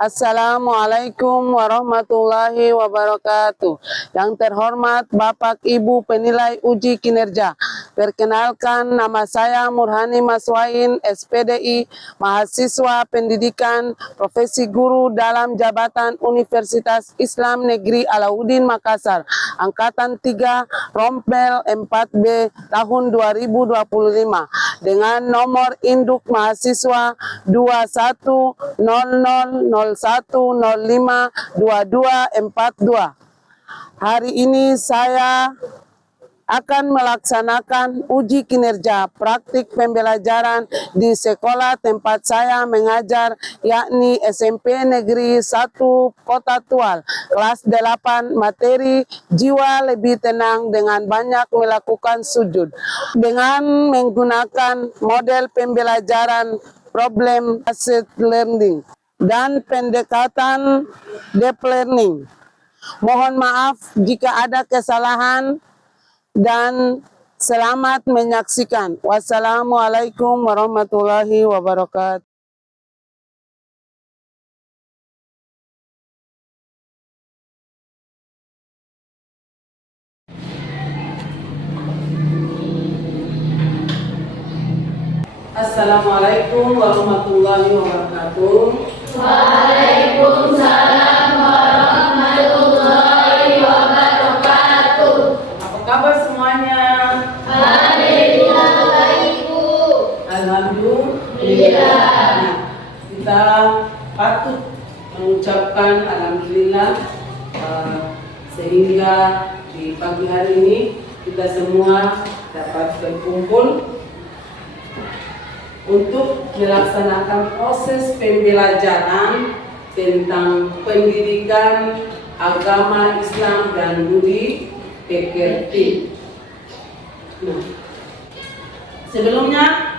Assalamualaikum warahmatullahi wabarakatuh. Yang terhormat Bapak Ibu penilai uji kinerja. Perkenalkan, nama saya Murhani Maswain, SPDI, mahasiswa pendidikan profesi guru dalam jabatan Universitas Islam Negeri Alauddin Makassar, Angkatan 3, Rompel 4B tahun 2025, dengan nomor induk mahasiswa 210001052242. Hari ini saya akan melaksanakan uji kinerja praktik pembelajaran di sekolah tempat saya mengajar, yakni SMP Negeri 1 Kota Tual, kelas 8, materi jiwa lebih tenang dengan banyak melakukan sujud, dengan menggunakan model pembelajaran problem based learning dan pendekatan deep learning. Mohon maaf jika ada kesalahan dan selamat menyaksikan. Wassalamualaikum warahmatullahi wabarakatuh. Assalamualaikum warahmatullahi wabarakatuh. Waalaikumsalam warahmatullahi wabarakatuh. Apa kabar semuanya? Alhamdulillah baik, Bu. Alhamdulillah. Nah, kita patut mengucapkan alhamdulillah sehingga di pagi hari ini kita semua dapat berkumpul untuk melaksanakan proses pembelajaran tentang pendidikan agama Islam dan budi pekerti. Nah, sebelumnya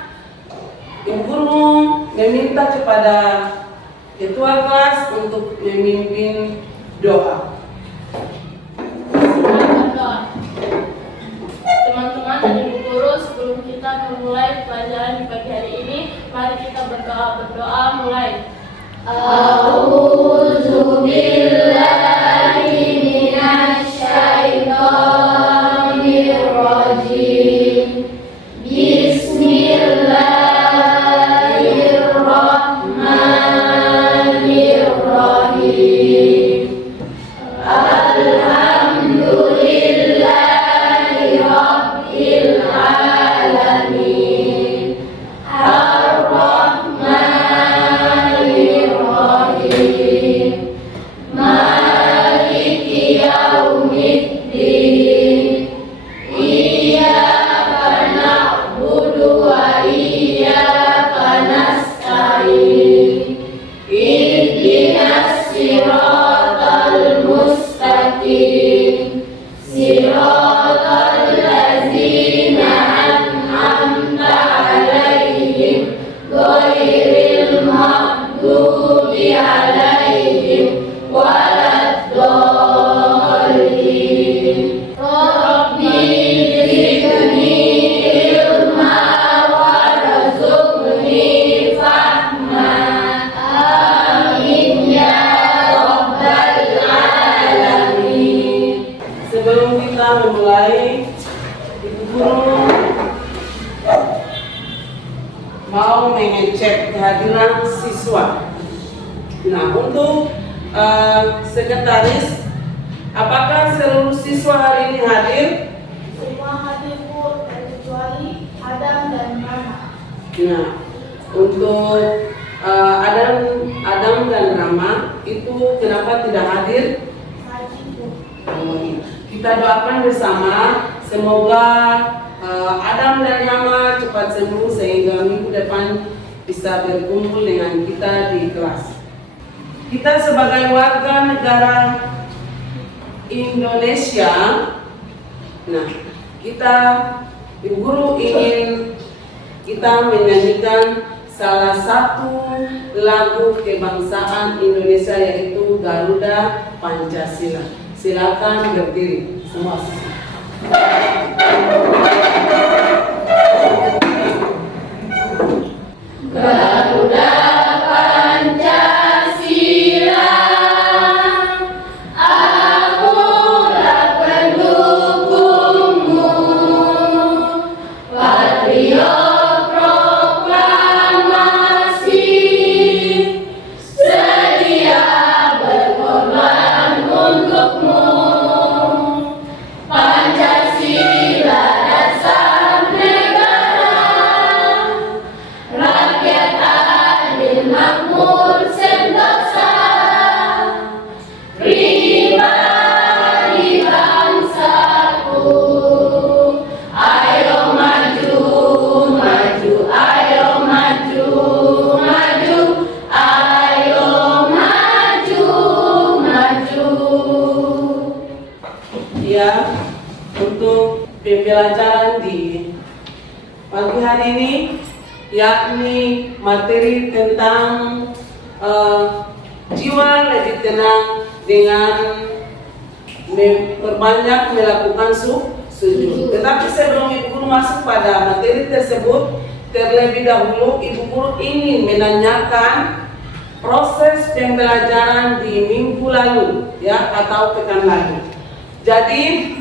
Ibu Guru meminta kepada ketua kelas untuk memimpin doa. Teman-teman dan Ibu Guru, sebelum kita memulai pelajaran di pagi hari ini, mari kita berdoa mulai. A'udzubillahi minasyaitonirrajim. Bismillahirrahmanirrahim. Alhamdulillahi Rabbil alamin. Ar-Rahmanir-Rahim. Maliki yaumiddin. Iyyaka na'budu wa iyyaka nasta'in. Ihdinas siratal mustaqim. Siratal ladzina an'amta 'alaihim ghairil maghdubi 'alaihim waladdallin. Rabbi zidni ilma warzuqni fahma. Amin ya rabbal alamin. Sebelum kita memulai, Ibu Guru mau mengecek kehadiran siswa. Nah, untuk sekretaris, apakah seluruh siswa hari ini hadir? Semua hadir, Bu, kecuali Adam dan Rama. Nah, untuk Adam dan Rama itu kenapa tidak hadir? Haji, Bu. Kita doakan bersama semoga Adam dan Rama cepat sembuh sehingga minggu depan bisa berkumpul dengan kita di kelas. Kita sebagai warga negara Indonesia, nah kita Ibu Guru ingin kita menyanyikan salah satu lagu kebangsaan Indonesia, yaitu Garuda Pancasila. Silakan berdiri semua. Garuda Pancasila. ya untuk pembelajaran di pagi hari ini, yakni materi tentang jiwa lebih tenang dengan memperbanyak melakukan sujud. Tetapi sebelum Ibu Guru masuk pada materi tersebut, terlebih dahulu Ibu Guru ingin menanyakan proses pembelajaran di minggu lalu, ya, atau pekan lalu. Jadi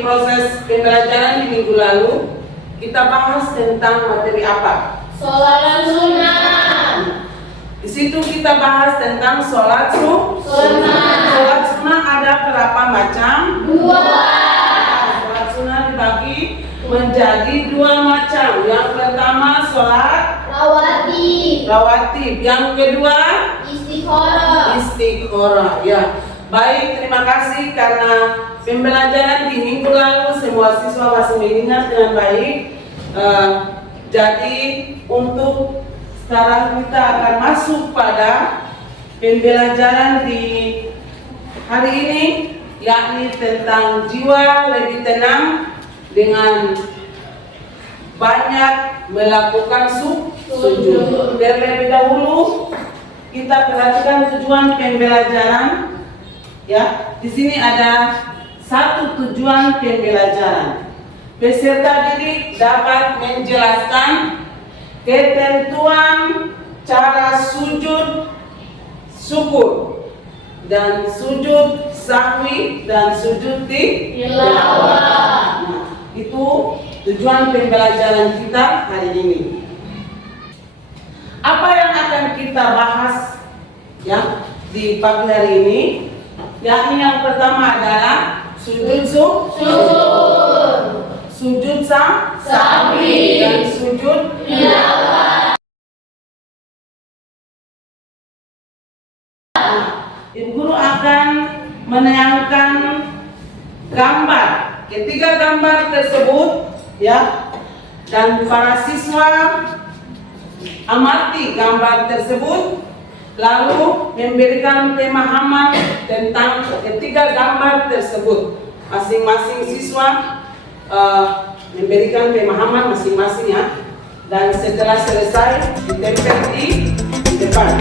proses pembelajaran di minggu lalu kita bahas tentang materi apa? Sholat sunnah. Di situ kita bahas tentang sholat sunnah. Sholat sunnah ada berapa macam? 2. Sholat sunnah dibagi menjadi 2 macam. Yang pertama sholat rawatib. Yang kedua istikharah. Ya. Baik, terima kasih karena pembelajaran di minggu lalu semua siswa masih mengingat dengan baik. Jadi untuk sekarang kita akan masuk pada pembelajaran di hari ini, yakni tentang jiwa lebih tenang dengan banyak melakukan sujud. Terlebih dahulu kita perhatikan tujuan pembelajaran. Ya, di sini ada 1 tujuan pembelajaran. Peserta didik dapat menjelaskan ketentuan cara sujud syukur dan sujud sahwi dan sujud tilawah. Nah, itu tujuan pembelajaran kita hari ini. Apa yang akan kita bahas ya di pagi hari ini? Yakni yang pertama adalah sujud sujud sahwi dan sujud tilawah. Ibu Guru akan menayangkan gambar, ketiga gambar tersebut ya, dan para siswa amati gambar tersebut lalu memberikan pemahaman tentang ketiga gambar tersebut. Masing-masing siswa memberikan pemahaman masing-masing ya, dan setelah selesai ditempel di depan.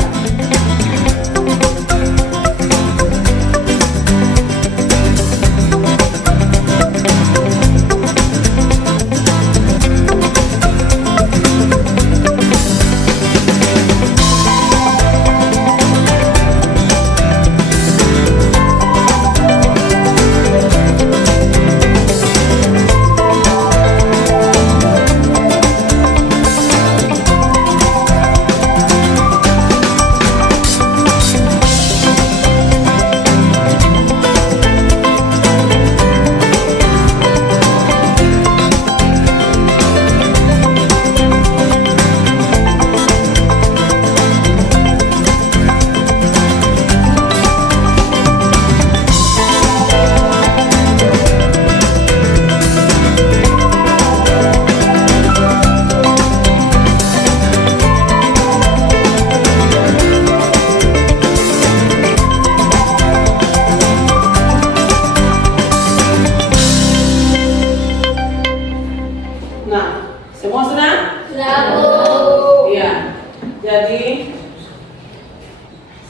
Jadi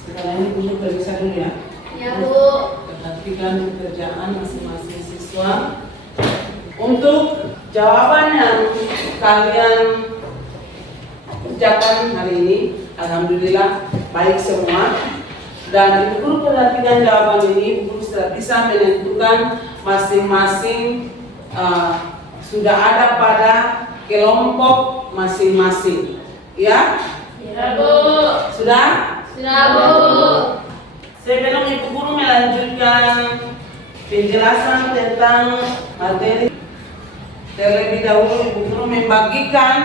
sekarang ini Ibu periksa dulu ya. Ya Bu. Perhatikan pekerjaan masing-masing siswa. Untuk jawaban yang kalian kerjakan hari ini, alhamdulillah baik semua. Dan Ibu Guru perhatikan jawaban ini, Ibu Guru sudah bisa menentukan masing-masing sudah ada pada kelompok masing-masing. Ya? Ya Bu. Sudah? Sudah Bu. Sebelum Ibu Guru melanjutkan penjelasan tentang materi, terlebih dahulu Ibu Guru membagikan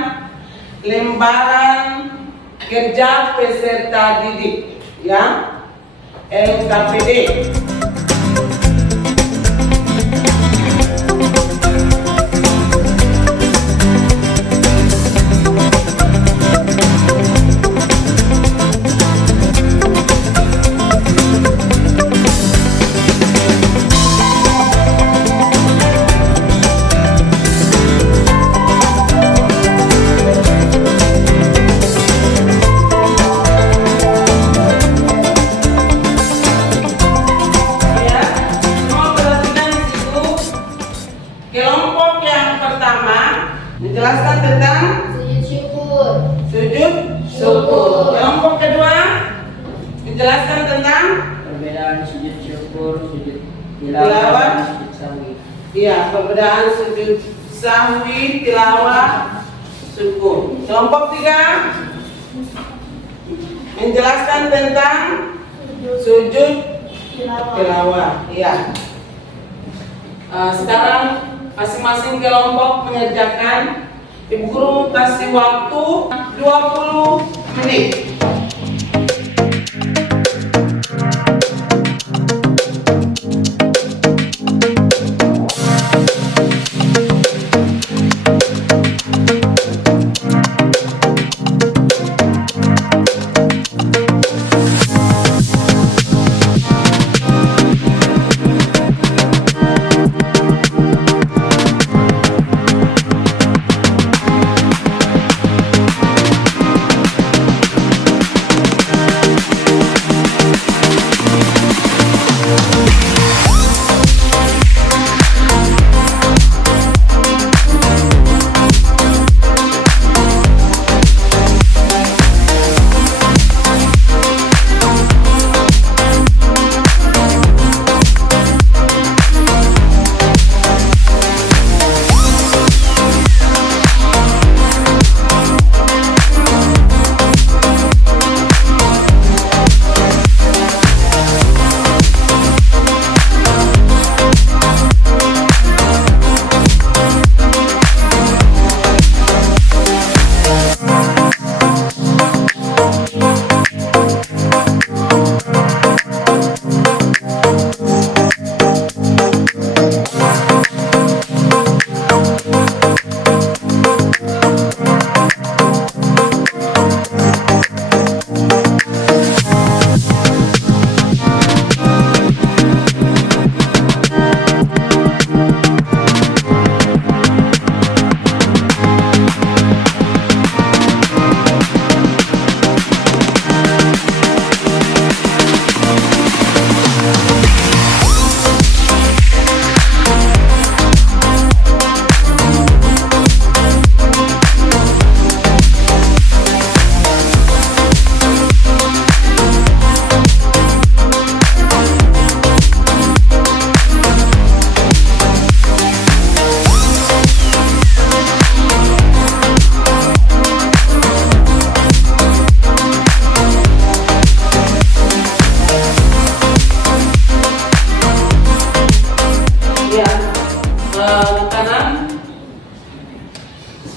lembaran kerja peserta didik, ya, LKPD. Menjelaskan tentang Sujud syukur. sujud syukur. Kelompok kedua menjelaskan tentang Perbedaan sujud syukur, sujud Tilawah. tilawah, dan sujud sahwi. iya perbedaan sujud sahwi, tilawah, syukur. Kelompok tiga menjelaskan tentang sujud tilawah. Iya. Sekarang masing-masing kelompok mengerjakan. Ibu guru kasih waktu 20 menit.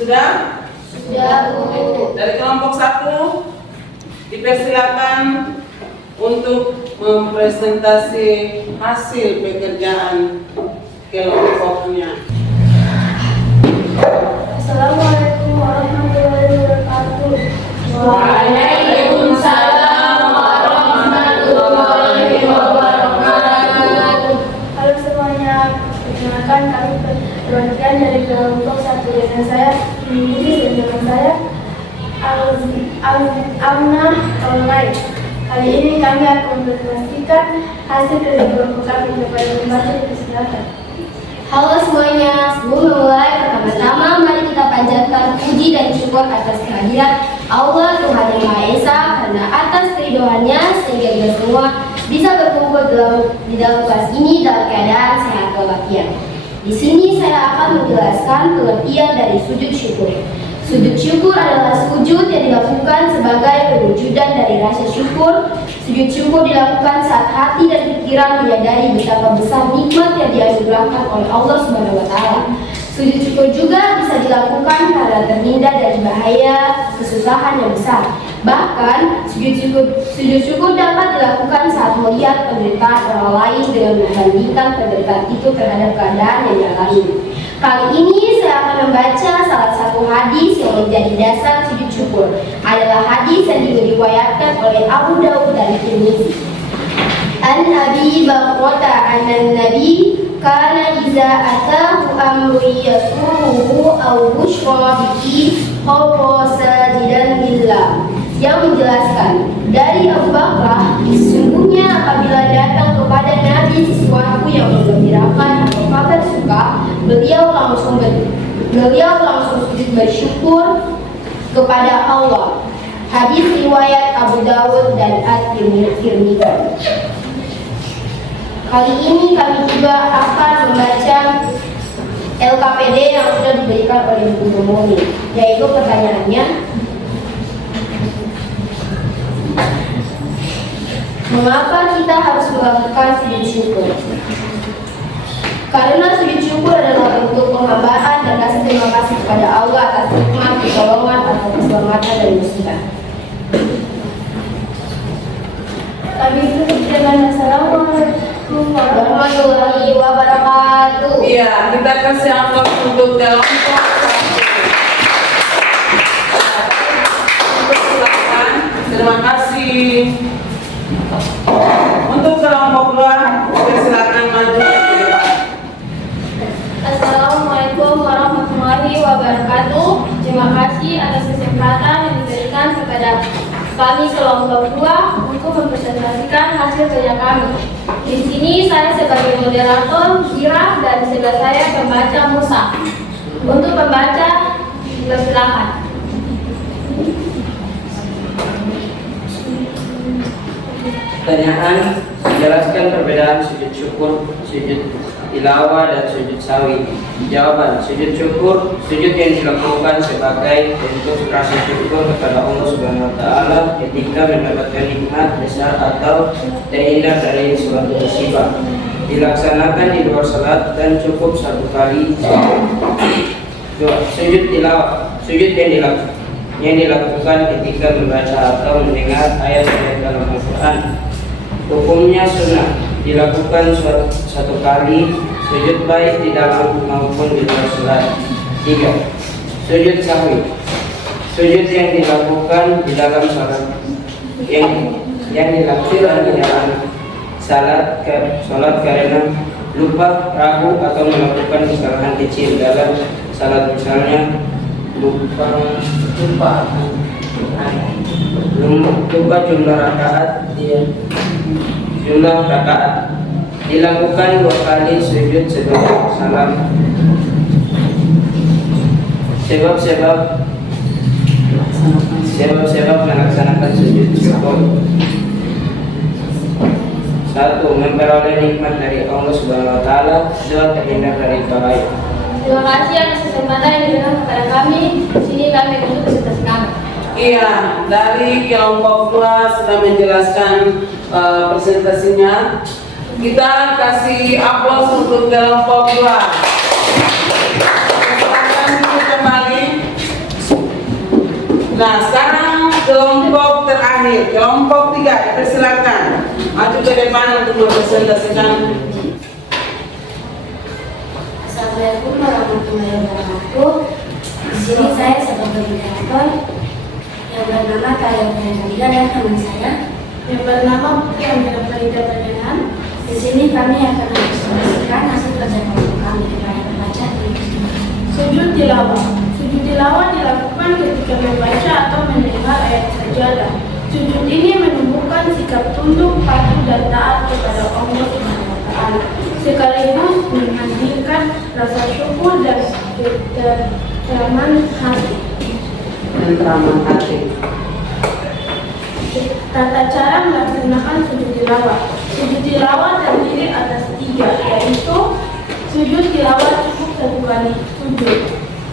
Sudah? Sudah, Bu. Dari kelompok 1 dipersilakan untuk mempresentasi hasil pekerjaan kelompoknya. Assalamualaikum warahmatullahi wabarakatuh. Waalaikumsalam warahmatullahi wabarakatuh. Halo semuanya, perkenalkan kami perwakilan dari kelompok 1 dengan saya Inggris dan dengan saya Amna Online. Kali ini kami akan mempresentasikan hasil kerja kelompok kami kepada membaca dan dipersilakan. Halo semuanya, sebelum memulai pertama-tama mari kita panjatkan puji dan syukur atas kehadiran Allah Tuhan Yang Maha Esa karena atas keridoannya sehingga kita semua bisa berkumpul di dalam kelas ini dalam keadaan sehat walafiat. Di sini saya akan menjelaskan pengertian dari sujud syukur. Sujud syukur adalah sujud yang dilakukan sebagai perwujudan dari rasa syukur. Sujud syukur dilakukan saat hati dan pikiran menyadari betapa besar nikmat yang dianugerahkan oleh Allah Subhanahu wa Ta'ala. Sujud syukur juga bisa dilakukan karena terhindar dari bahaya kesusahan yang besar. Bahkan sujud syukur dapat dilakukan saat melihat penderitaan orang lain dengan membandingkan penderitaan itu terhadap keadaan yang dialami. Kali ini saya akan membaca salah satu hadis yang menjadi dasar sujud syukur. Adalah hadis yang diriwayatkan oleh Abu Dawud dan Tirmizi. An Abi Bakrata an-Nabi kana iza atahu amru yasuruhu aw bushra bihi khawfa sajidan lillah. Yang menjelaskan dari Abu Bakrah, sesungguhnya apabila datang kepada Nabi sesuatu yang menggembirakan atau kabar suka, beliau langsung Beliau langsung sujud bersyukur kepada Allah. Hadis riwayat Abu Dawud dan At-Tirmidzi. Kali ini kami juga akan membaca LKPD yang sudah diberikan oleh Ibu Moni, yaitu pertanyaannya, mengapa kita harus melakukan sujud syukur? Karena sujud syukur adalah bentuk penghambaan dan rasa terima kasih kepada Allah atas nikmat, pertolongan, atau keselamatan dari musibah. Kami tutup dengan Assalamualaikum Warahmatullahi wabarakatuh. Iya, kita kasih amplop untuk kelompok. Silakan. Terima kasih. Untuk kelompok 2, silakan maju ke depan. Assalamualaikum warahmatullahi wabarakatuh. Terima kasih atas kesempatan yang diberikan kepada kami kelompok 2 untuk mempresentasikan hasil kerja kami. Di sini saya sebagai moderator Gira dan di sebelah saya pembaca Musa. Untuk pembaca, silakan. Pertanyaan, jelaskan perbedaan sujud syukur, sujud tilawah, dan sujud sawi. Jawaban, sujud syukur, sujud yang dilakukan sebagai bentuk rasa syukur kepada Allah Subhanahu wa Ta'ala ketika mendapatkan nikmat besar atau terhindar dari suatu musibah. Dilaksanakan di luar salat dan cukup satu kali. Sujud tilawah, sujud yang dilakukan ketika membaca atau mendengar ayat-ayat dalam Al-Quran. Hukumnya sunnah, dilakukan satu kali, sujud baik di dalam maupun di luar salat. 3. Sujud sahwi, sujud yang dilakukan di dalam salat, yang dilakukan di dalam salat karena lupa, ragu, atau melakukan kesalahan kecil dalam salat, misalnya lupa jumlah rakaat, dilakukan 2 kali sujud sebelum salam. Sebab melaksanakan sujud syukur: 1. Memperoleh nikmat dari Allah Subhanahu wa Ta'ala. 2. Terhindar dari bahaya. Terima kasih atas kesempatan yang diberikan kepada kami. Di sini kami untuk presentasi kami. Iya, dari kelompok 2 sudah menjelaskan presentasinya. Kita kasih aplaus untuk kelompok 2. Silakan duduk kembali. Nah, sekarang kelompok terakhir, kelompok 3, persilakan maju ke depan untuk mempresentasikan. Assalamualaikum warahmatullahi wabarakatuh. Di sini saya sebagai moderator yang bernama Kaya Farida dan teman saya Yang bernama Putri Angela Farida Bajanan. Di sini kami akan mempresentasikan hasil kerja kelompok kami kepada pembaca. Sujud tilawah. Sujud tilawah dilakukan ketika membaca atau mendengar ayat sajadah. Sujud ini menumbuhkan sikap tunduk, patuh, dan taat kepada Allah Subhanahu wa Ta'ala, sekaligus menghadirkan rasa syukur dan keteraman hati. Tata cara melaksanakan sujud tilawah. Sujud tilawah terdiri atas 3, yaitu sujud tilawah cukup 1 kali sujud.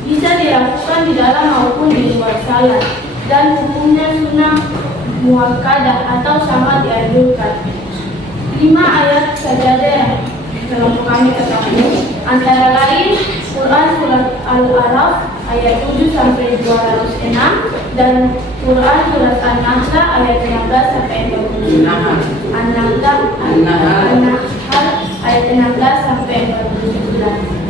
Bisa dilakukan di dalam maupun di luar salat, dan hukumnya sunnah muakkadah atau sangat dianjurkan. 5 ayat sajadah yang kelompok kami ketahui antara lain Quran surat Al-Araf ayat 7 sampai 206 dan Quran surat An-Nahl ayat 16 sampai 20. An-Nahl ayat 16 sampai 49.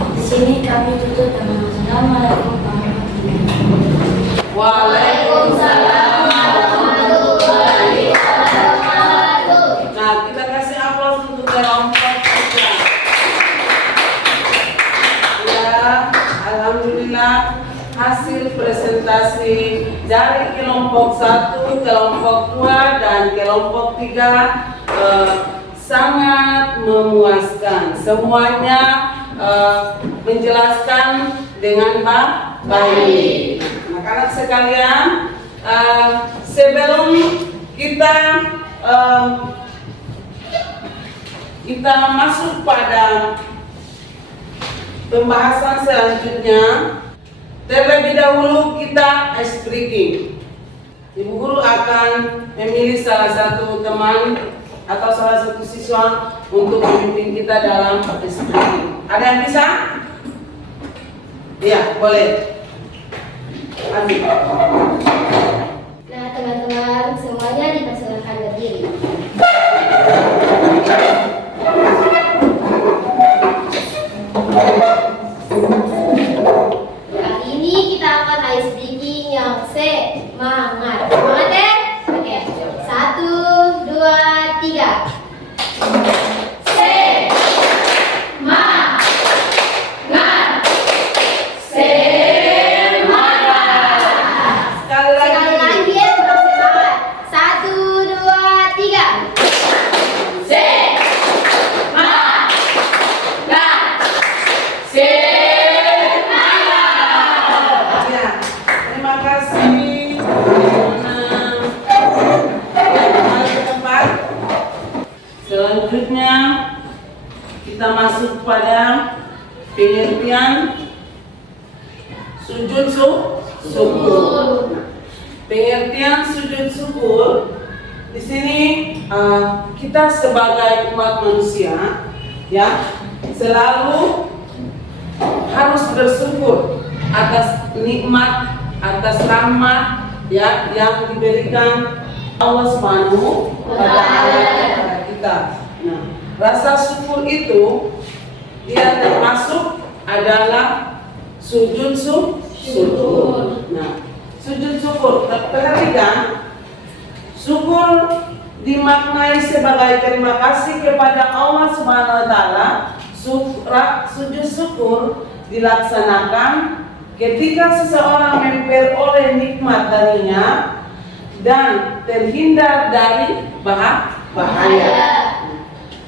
Di sini kami tutup dengan Assalamualaikum warahmatullahi wabarakatuh. Waalaikumsalam warahmatullahi wabarakatuh. Nah, kita kasih aplaus untuk kelompok 3. Ya, alhamdulillah hasil presentasi dari kelompok 1, kelompok 2, dan kelompok 3 sangat memuaskan. Semuanya menjelaskan dengan baik. Anak-anak sekalian, sebelum kita masuk pada pembahasan selanjutnya, terlebih dahulu kita ice breaking. Ibu guru akan memilih salah satu teman atau salah satu siswa untuk memimpin kita dalam ice breaking. Ada yang bisa? Iya, boleh. Aziz. Nah, teman-teman semuanya dipersilakan berdiri. Kali ini kita akan ice breaking yang semangat. Semangat ya? Oke. 1, 2, 3. Sekali lagi ya, kurang semangat. 1, 2, 3. Ya, terima kasih. Mari ke tempat. Selanjutnya kita masuk pada pengertian sujud syukur. Pengertian sujud syukur di sini kita sebagai umat manusia ya selalu harus bersyukur atas nikmat, atas rahmat ya yang diberikan Allah Subhanahu wa Ta'ala kepada kita. Nah, rasa syukur itu dia termasuk adalah sujud syukur. Nah, sujud syukur, perhatikan, syukur dimaknai sebagai terima kasih kepada Allah Subhanahu wa Ta'ala. Sujud syukur dilaksanakan ketika seseorang memperoleh nikmat darinya dan terhindar dari bahaya.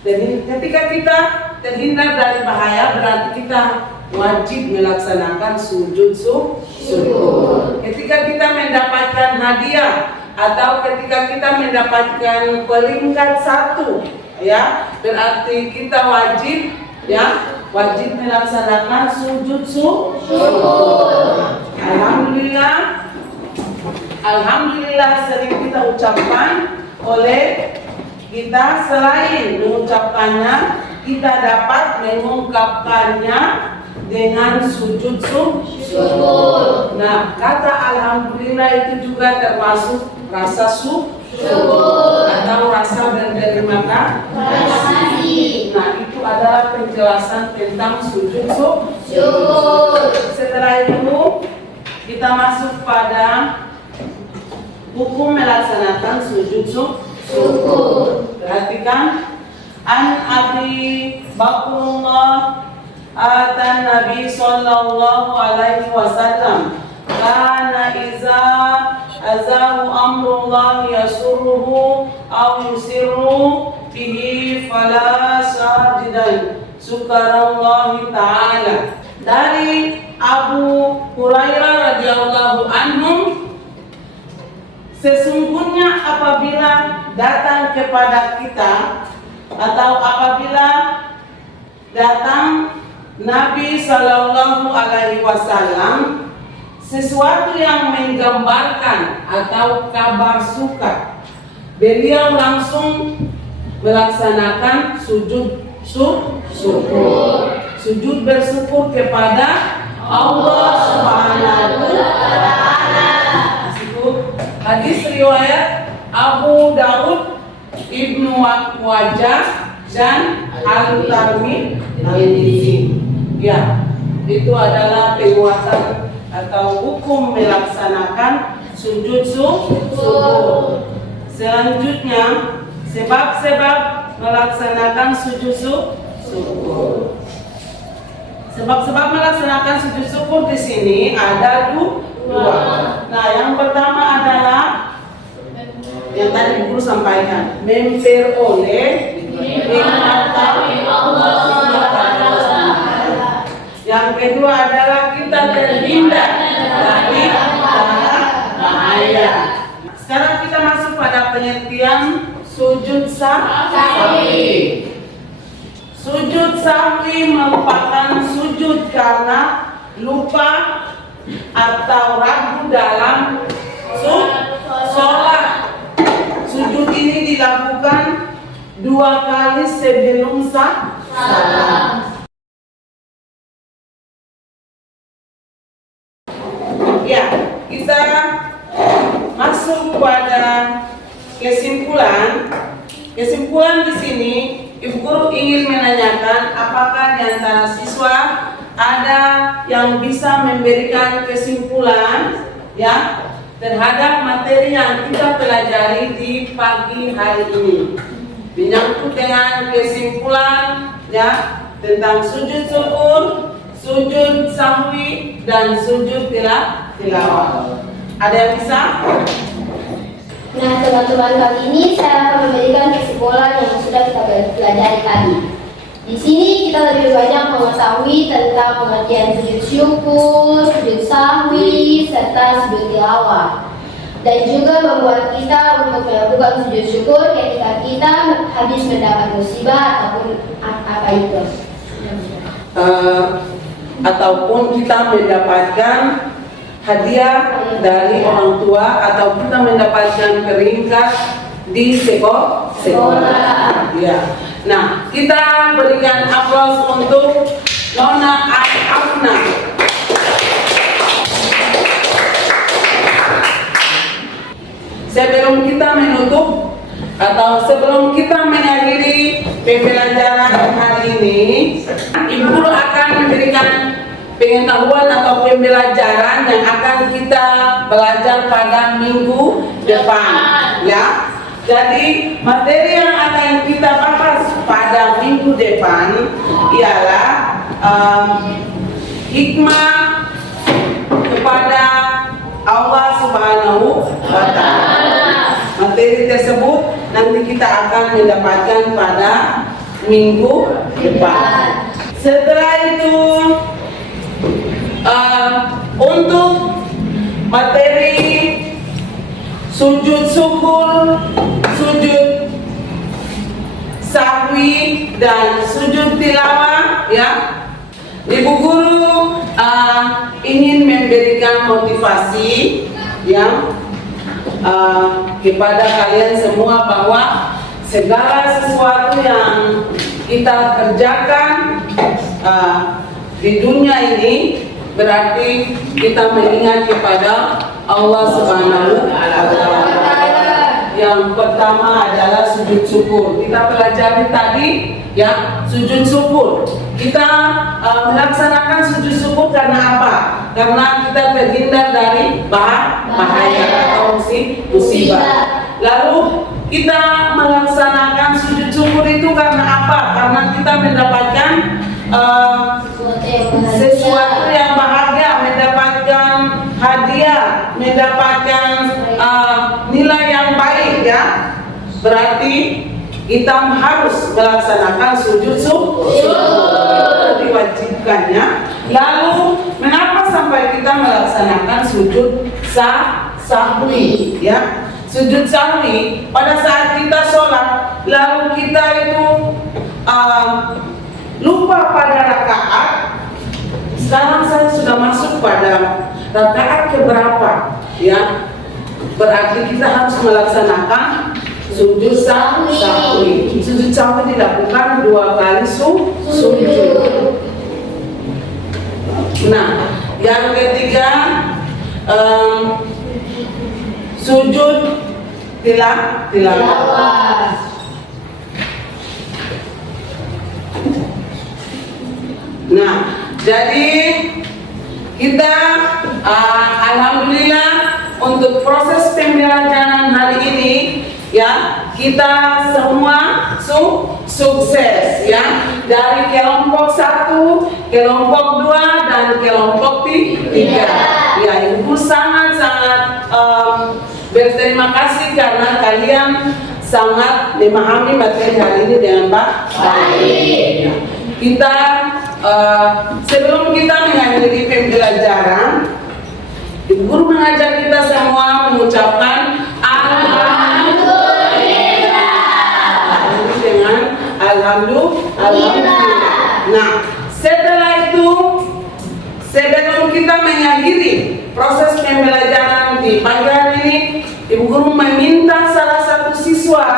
Ketika kita terhindar dari bahaya, berarti kita wajib melaksanakan sujud syukur. Ketika kita mendapatkan hadiah atau ketika kita mendapatkan peringkat 1, ya, berarti kita wajib melaksanakan sujud syukur. Alhamdulillah sering kita ucapkan oleh kita, selain mengucapkannya, kita dapat mengungkapkannya dengan sujud syukur. Nah, kata alhamdulillah itu juga termasuk rasa syukur atau rasa berterima kasih. Nah, itu adalah penjelasan tentang sujud syukur. Setelah itu kita masuk pada hukum melaksanakan sujud syukur. Perhatikan, an Abi Bakrullah atan Nabi sallallahu alaihi wasallam kana iza azahu amrullah yasurruhu aw yusirru bihi fala sajidan syukarallahi ta'ala. Dari Abu Hurairah radhiyallahu anhu, sesungguhnya apabila datang kepada kita atau apabila datang Nabi Sallallahu Alaihi Wasallam sesuatu yang menggambarkan atau kabar suka, beliau langsung melaksanakan sujud syukur, sujud bersyukur kepada Allah Subhanahu wa Ta'ala. Hadis riwayat Abu Daud, Ibnu Wajah dan Al-Tirmidzi. Ya, itu adalah penguatan atau hukum melaksanakan sujud syukur. Selanjutnya, sebab-sebab melaksanakan sujud syukur. Sebab-sebab melaksanakan sujud syukur di sini ada dua. Nah, yang pertama adalah yang tadi guru sampaikan, memperoleh nikmat dari Allah Subhanahu wa Ta'ala. kedua adalah kita terhindar dari bahaya. Sekarang kita masuk pada pengertian sujud sahwi. Sujud sahwi merupakan sujud karena lupa atau ragu dalam sholat. Sujud ini dilakukan 2 kali sebelum salam. Ya, kita masuk pada kesimpulan. Kesimpulan di sini, Ibu Guru ingin menanyakan apakah di antara siswa ada yang bisa memberikan kesimpulan ya terhadap materi yang kita pelajari di pagi hari ini, menyangkut dengan kesimpulan ya tentang sujud syukur, sujud sahwi, dan sujud tilawah. Ada yang bisa? Nah, teman-teman, kali ini saya akan memberikan kesimpulan yang sudah kita pelajari tadi. Di sini kita lebih banyak mengetahui tentang pengertian sujud syukur, sujud sahwi, serta sujud tilawah. Dan juga membuat kita untuk melakukan sujud syukur ketika kita habis mendapat musibah ataupun apa itu. Ataupun kita mendapatkan hadiah dari orang tua atau kita mendapatkan peringkat di sekolah. Ya. Nah, kita berikan aplaus untuk Nona Afna. Sebelum kita menutup atau sebelum kita mengakhiri pembelajaran hari ini, Ibu Guru akan memberikan pengetahuan atau pembelajaran yang akan kita belajar pada minggu depan, ya. Jadi materi yang akan kita bahas pada minggu depan ialah hikmah kepada Allah Subhanahu wa Ta'ala. Materi tersebut nanti kita akan mendapatkan pada minggu depan. Setelah itu untuk materi sujud syukur, sujud sahwi, dan sujud tilawah, ya, Ibu Guru ingin memberikan motivasi ya kepada kalian semua bahwa segala sesuatu yang kita kerjakan di dunia ini berarti kita mengingat kepada Allah Subhanahu wa Ta'ala. Yang pertama adalah sujud syukur. Kita pelajari tadi ya, sujud syukur. Kita melaksanakan sujud syukur karena apa? Karena kita terhindar dari bahaya atau musibah. Lalu kita melaksanakan sujud syukur itu karena apa? Karena kita mendapatkan sesuatu yang bahagia, mendapatkan hadiah, mendapatkan nilai yang baik, ya. Berarti kita harus melaksanakan sujud syukur, diwajibkannya. Lalu mengapa sampai kita melaksanakan sujud sahwi, ya? Sujud sahwi pada saat kita sholat, lalu kita itu lupa pada rakaat. Sekarang saya sudah masuk pada rakaat keberapa, ya? Berarti kita harus melaksanakan sujud sahwi. Sujud sahwi dilakukan 2 kali sujud. Nah, yang ketiga sujud tilawah. Nah, jadi kita alhamdulillah untuk proses pembelajaran hari ini, ya, kita semua sukses, ya, dari kelompok 1, kelompok 2, dan kelompok 3. Ya, Ibu sangat-sangat berterima kasih karena kalian sangat memahami materi hari ini dengan baik. Kita sebelum kita mengakhiri pembelajaran, Ibu Guru mengajak kita semua mengucapkan Alhamdulillah. Dengan Alhamdulillah. Nah, setelah itu, sebelum kita mengakhiri proses pembelajaran di pagi hari ini, Ibu Guru meminta salah satu siswa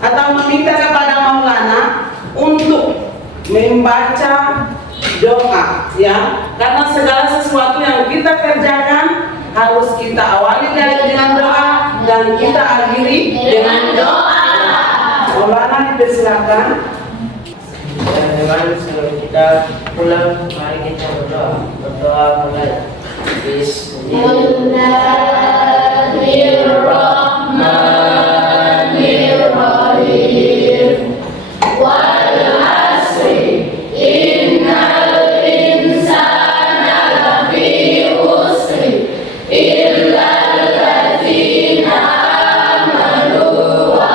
atau meminta kepada Maulana untuk membaca doa, ya, karena segala sesuatu yang kita kerjakan harus kita awali dengan doa dan kita akhiri dengan doa. Maulana dipersilakan. Teman-teman, sebelum kita pulang, mari kita berdoa mulai. Bismillahirrahmanirrahim. Wal asri innal insana lafi khusri illa allazina amanu wa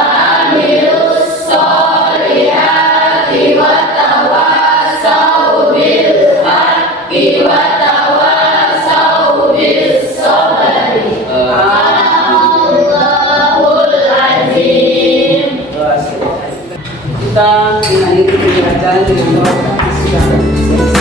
amilus solihati wa tawassaw bil haqqi wa tawassaw bis sabri. Allahul azim. Kita mengakhiri pembelajaran dengan doa sudah selesai.